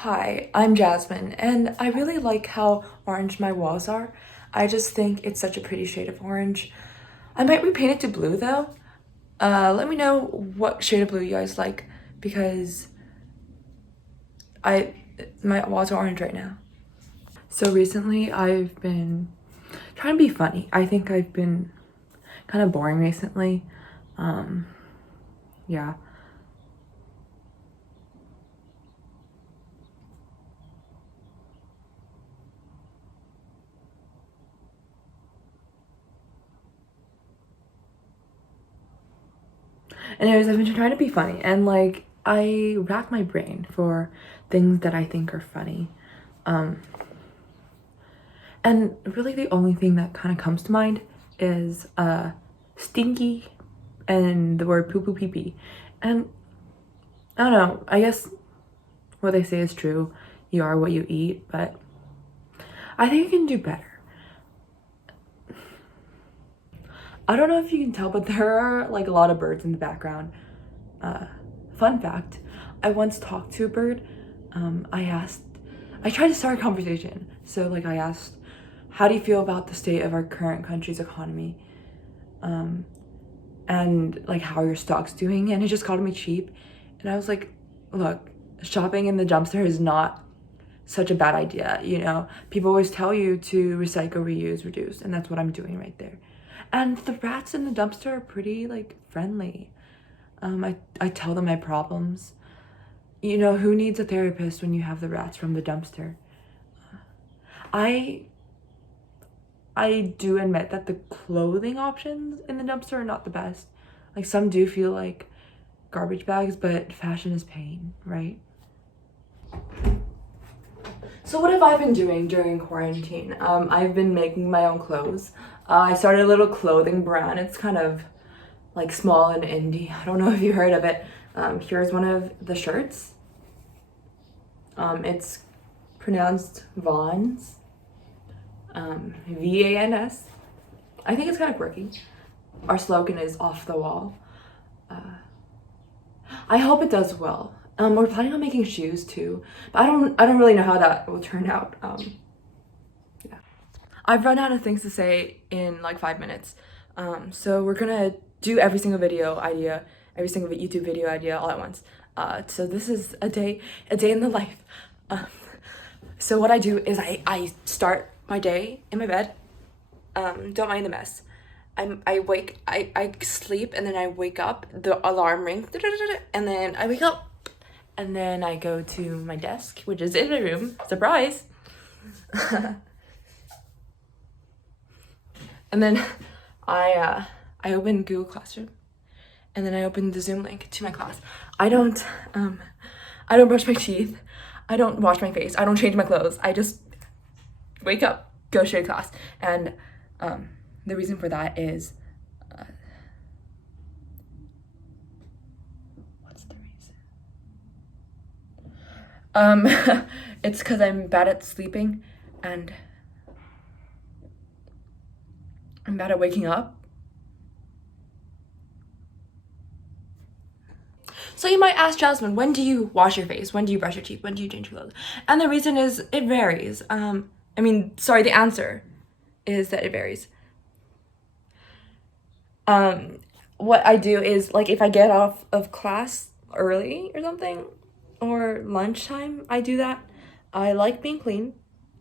Hi, I'm Jasmine, and I really like how orange my walls are. I just think it's such a pretty shade of orange. I might repaint it to blue though. Let me know what shade of blue you guys like because I my walls are orange right now. So recently I've been trying to be funny. I think I've been kind of boring recently. Yeah. Anyways, I've been trying to be funny and like I rack my brain for things that I think are funny. And really the only thing that kind of comes to mind is stinky and the word poo poo pee pee. And I don't know, I guess what they say is true. You are what you eat, but I think you can do better. I don't know if you can tell, but there are like a lot of birds in the background. Fun fact, I once talked to a bird. I tried to start a conversation. So like I asked, how do you feel about the state of our current country's economy? And like how are your stocks doing? And it just called me cheap. And I was like, look, shopping in the dumpster is not such a bad idea, you know? People always tell you to recycle, reuse, reduce, and that's what I'm doing right there. And the rats in the dumpster are pretty like friendly. I tell them my problems. You know, who needs a therapist when you have the rats from the dumpster? I I do admit that the clothing options in the dumpster are not the best. Like some do feel like garbage bags, but fashion is pain, right? So what have I been doing during quarantine? I've been making my own clothes. I started a little clothing brand. It's kind of like small and indie. I don't know if you heard of it. Here's one of the shirts. It's pronounced Vans. Vans. I think it's kind of quirky. Our slogan is off the wall. I hope it does well. We're planning on making shoes too, but I don't really know how that will turn out. Yeah. I've run out of things to say in like 5 minutes. So we're gonna do every single video idea, every single YouTube video idea all at once. So this is a day in the life. So what I do is I start my day in my bed. Don't mind the mess. I sleep and then I wake up, the alarm rings, and then I wake up and then I go to my desk, which is in my room, surprise. And then I open Google Classroom and then I open the Zoom link to my class. I don't brush my teeth. I don't wash my face. I don't change my clothes. I just wake up, go straight to class. And the reason for that is, what's the reason? It's because I'm bad at sleeping and I'm bad at waking up. So you might ask, Jasmine, when do you wash your face? When do you brush your teeth? When do you change your clothes? And the reason is it varies. The answer is that it varies. What I do is like if I get off of class early or something or lunchtime, I do that. I like being clean.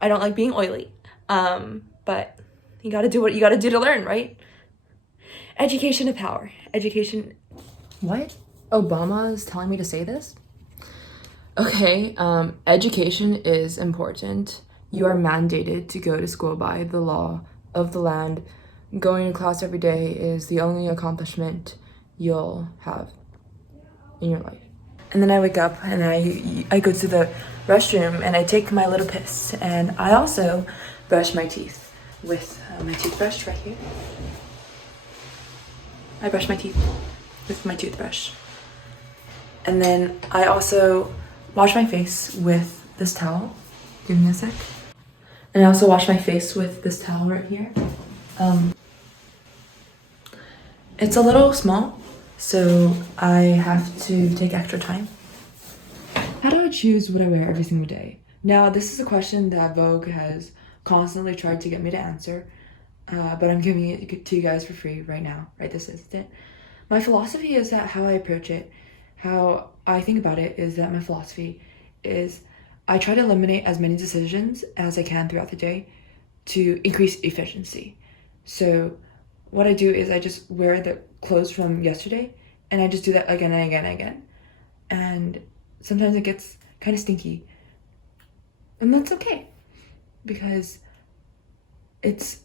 I don't like being oily. But you gotta do what you gotta do to learn, right? Education of power. Education. What? Obama is telling me to say this? Okay, education is important. You are mandated to go to school by the law of the land. Going to class every day is the only accomplishment you'll have in your life. And then I wake up and I go to the restroom and I take my little piss. And I also brush my teeth with my toothbrush right here. I brush my teeth with my toothbrush. And then I also wash my face with this towel. Give me a sec. And I also wash my face with this towel right here. It's a little small, so I have to take extra time. How do I choose what I wear every single day? Now, this is a question that Vogue has constantly tried to get me to answer, but I'm giving it to you guys for free right now, right this instant. My philosophy is that how I approach it, how I think about it is that my philosophy is I try to eliminate as many decisions as I can throughout the day to increase efficiency. So what I do is I just wear the clothes from yesterday and I just do that again and again and again. And sometimes it gets kind of stinky. And that's okay because it's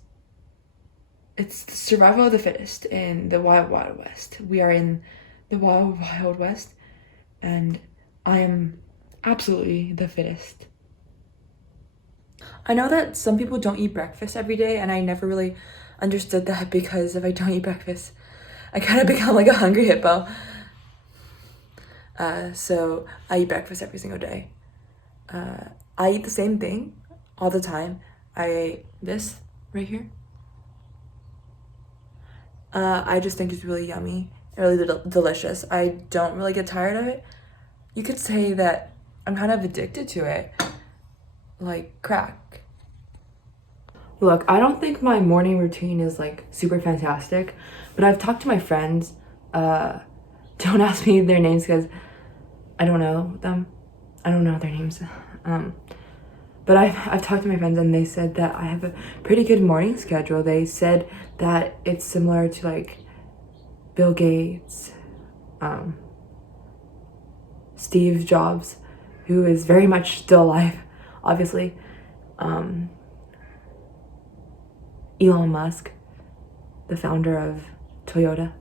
the survival of the fittest in the wild, wild west. We are in the wild, wild west, and I am absolutely the fittest. I know that some people don't eat breakfast every day, and I never really understood that because if I don't eat breakfast, I kind of become like a hungry hippo. So I eat breakfast every single day. I eat the same thing all the time. I ate this right here. I just think it's really yummy and really delicious. I don't really get tired of it. You could say that I'm kind of addicted to it, like crack. Look, I don't think my morning routine is like super fantastic, but I've talked to my friends. Don't ask me their names because I don't know them. I don't know their names. But I've talked to my friends and they said that I have a pretty good morning schedule. They said that it's similar to like Bill Gates, Steve Jobs, who is very much still alive, obviously, Elon Musk, the founder of Toyota.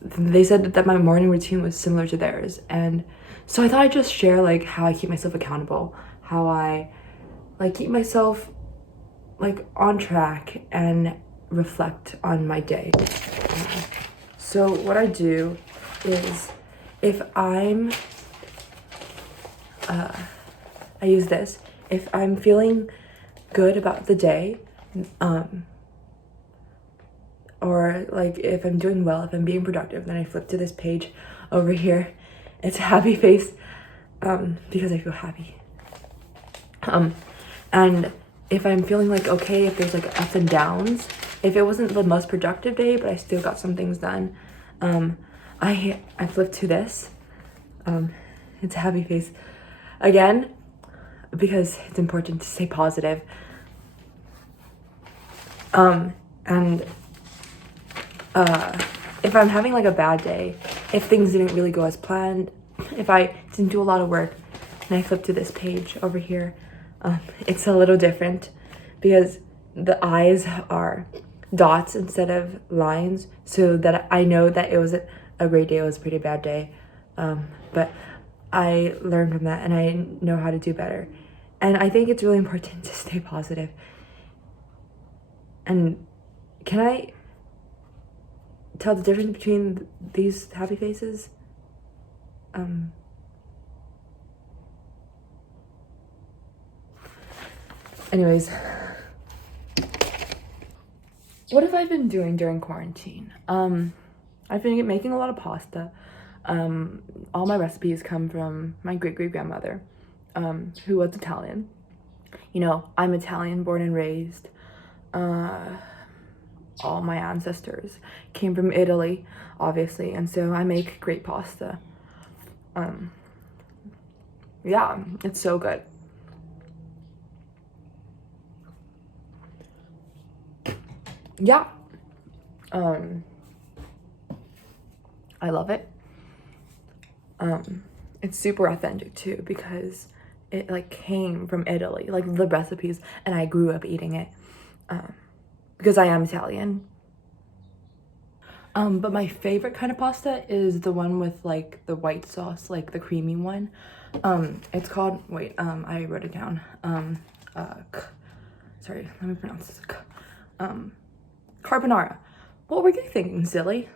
They said that my morning routine was similar to theirs, and so I thought I'd just share like how I keep myself accountable, how I like keep myself like on track and reflect on my day. So what I do is if I use this, if I'm feeling good about the day, or like if I'm doing well, if I'm being productive, then I flip to this page over here. It's a happy face, because I feel happy. And if I'm feeling like okay, if there's like ups and downs, if it wasn't the most productive day, but I still got some things done, I flip to this. It's a happy face again, because it's important to stay positive. And if I'm having like a bad day, if things didn't really go as planned, if I didn't do a lot of work, and I flip to this page over here, it's a little different because the eyes are dots instead of lines, so that I know that it was a great day, it was a pretty bad day. But I learned from that and I know how to do better. And I think it's really important to stay positive. And can I tell the difference between these happy faces? Anyways, what have I been doing during quarantine? I've been making a lot of pasta. All my recipes come from my great-great-grandmother, who was Italian. You know, I'm Italian, born and raised. All my ancestors came from Italy, obviously, and so I make great pasta. Yeah, it's so good. Yeah. I love it. It's super authentic too because it like came from Italy, like the recipes, and I grew up eating it. Because I am Italian. But my favorite kind of pasta is the one with like the white sauce, like the creamy one. It's called, wait, I wrote it down. Sorry, let me pronounce this. Carbonara. What were you thinking, silly?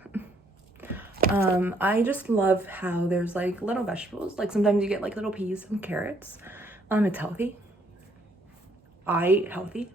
I just love how there's like little vegetables. Like sometimes you get like little peas and carrots. It's healthy. I eat healthy.